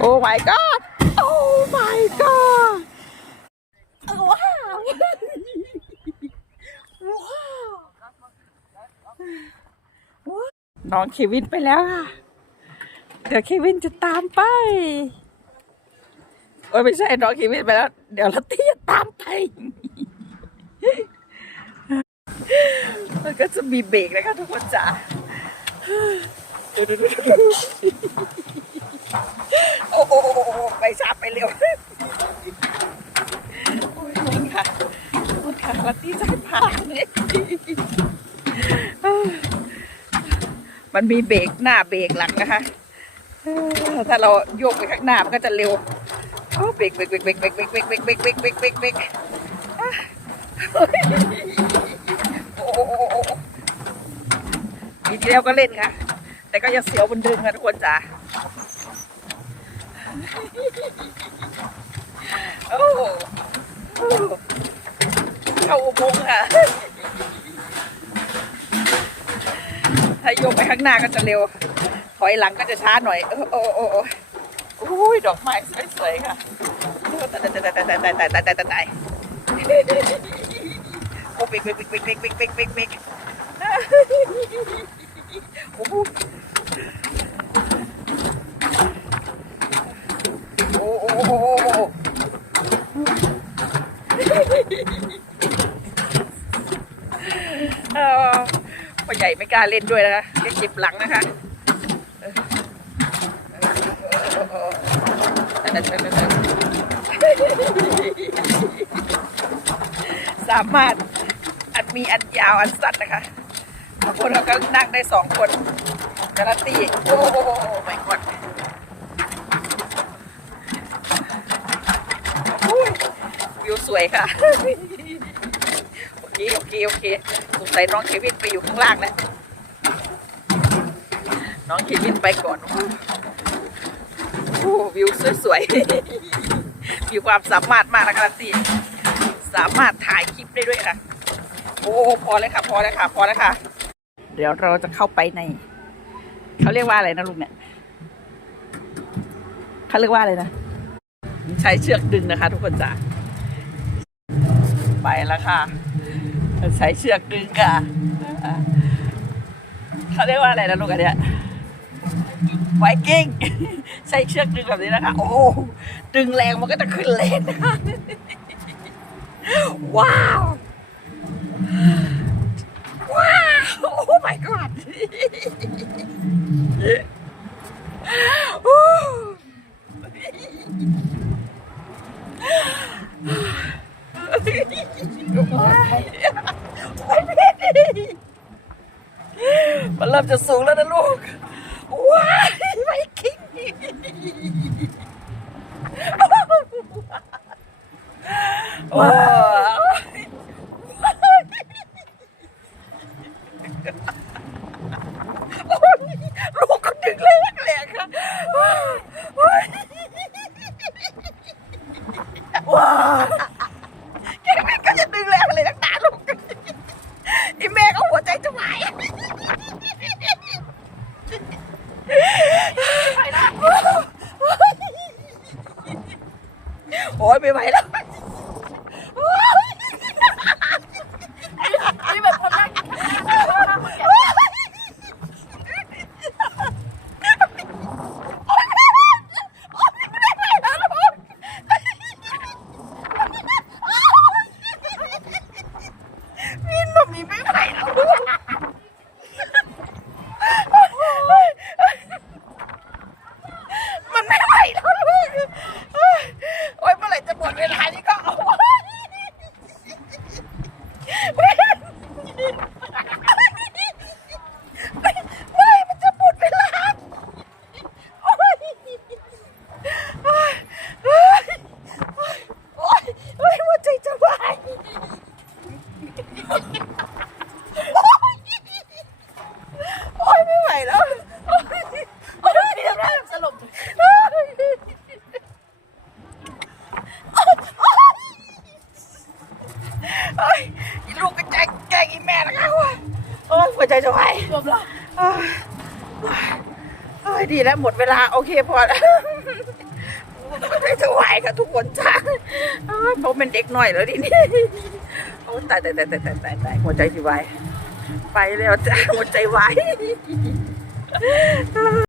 โอ้ my god โอ้ my god ว้าวว้าวน้องเควินไปแล้วค่ะ เดี๋ยวเควินจะตามไป โอ้ยไม่ใช่น้องเควินไปแล้ว เดี๋ยวลัตตี้จะตามไป มันก็จะมีเบรกนะคะทุกคนจ๋าดูดูดูดูโอ้โอ้โอ้โอ้ไปช้าไปเร็วโอ้ยขอบคุณค่ะขอบคุณค่ะลัตตี้จะให้ผ่านเนี่ย มันมีเบรกหน้าเบรกหลังนะคะ ถ้าเราโยกไปข้างหน้ามันก็จะเร็วเบรกเบรกเบรกเบรกเบรกเบรกเบรกเบรกเบรกเบรกเบรกเบรกเบรกปีที่แล้วก็เล่นค่ะ แต่ก็ยังเสียวบนดึงค่ะทุกคนจ๋าโอ้โอ้เข้าอุโมงค์ค่ะ ถ้าโยกไปข้างหน้าก็จะเร็ว ถอยหลังก็จะช้าหน่อย โอ้โอ้โอ้โอ้ยดอกไม้สวยๆค่ะตายตายตายตายตายตายตายตายตายตายโอ้เบรกเบรกเบรกเบรกเบรกเบรกเบรกเบรกเบรกโอ้โหโอ้โอ้โอ้โอ้เออ พ่อใหญ่ไม่กล้าเล่นด้วยนะคะแค่เจ็บหลังนะคะสามารถอันมีอันยาวอันสั้นนะคะบางคนเราก็นั่งได้สองคนการันตีโอ้โหไม่กดวิวสวยค่ะ เคโอเคโอเคสงสัยน้องเควินไปอยู่ข้างล่างแล้วน้องเควินไปก่อนโอ้วิวสวยๆมีความสามารถมากนะการันตีสามารถถ่ายคลิปได้ด้วยค่ะ โอ้พอเลยค่ะ พอแล้วค่ะ พอแล้วค่ะ เดี๋ยวเราจะเข้าไปในเขาเรียกว่าอะไรนะลุงเนี่ยเขาเรียกว่าอะไรนะใช้เชือกดึงนะคะ ทุกคนจ้ะไปแล้วค่ะ ใช้เชือกดึงค่ะเขาเรียกว่าอะไรนะลูกอันเนี้ยไวกิ้งใช้เชือกดึงแบบนี้นะคะ โอ้โหดึงแรงมันก็จะขึ้นแรงนะคะว้าว ว้าว โอ้ my god โอ้มันเริ่มจะสูงแล้วนะลูก ว้ายไวกิ้งว้าวลูกก็ดึงแรงแรงค่ะว้าว ไม่ไหวแล้วนี่แบบคนแรกมันไม่ไหวแล้วลูก ดเวลานี่ก็เอาไม่มันจะหมดเวลาโอ้ยโอ้ยโอ้ยโอ้ยโอ้ยหัวใจจะวาย โอ๊ยไม่ไหวแล้วโอ๊ยโอ๊ยเดี๋ยวนะ สลบ โอ๊ยโอ๊ยอีลูกก็แจ้งแกล้งอีแม่นะคะโอ๊ยโอ๊ ยหัวใจจะวายจบแล้วโอ๊ยโอ๊ยโอ๊ยดีแล้วหมดเวลาโอเคพอแล้วหัวใจจะวายค่ะทุกคนจ้าอ้าวผมเป็นเด็กหน่อยแล้วดินี่โอ้ตายตายตายตายตายตายตายหัวใจสิวายไปแล้วจ้าหัวใจวาย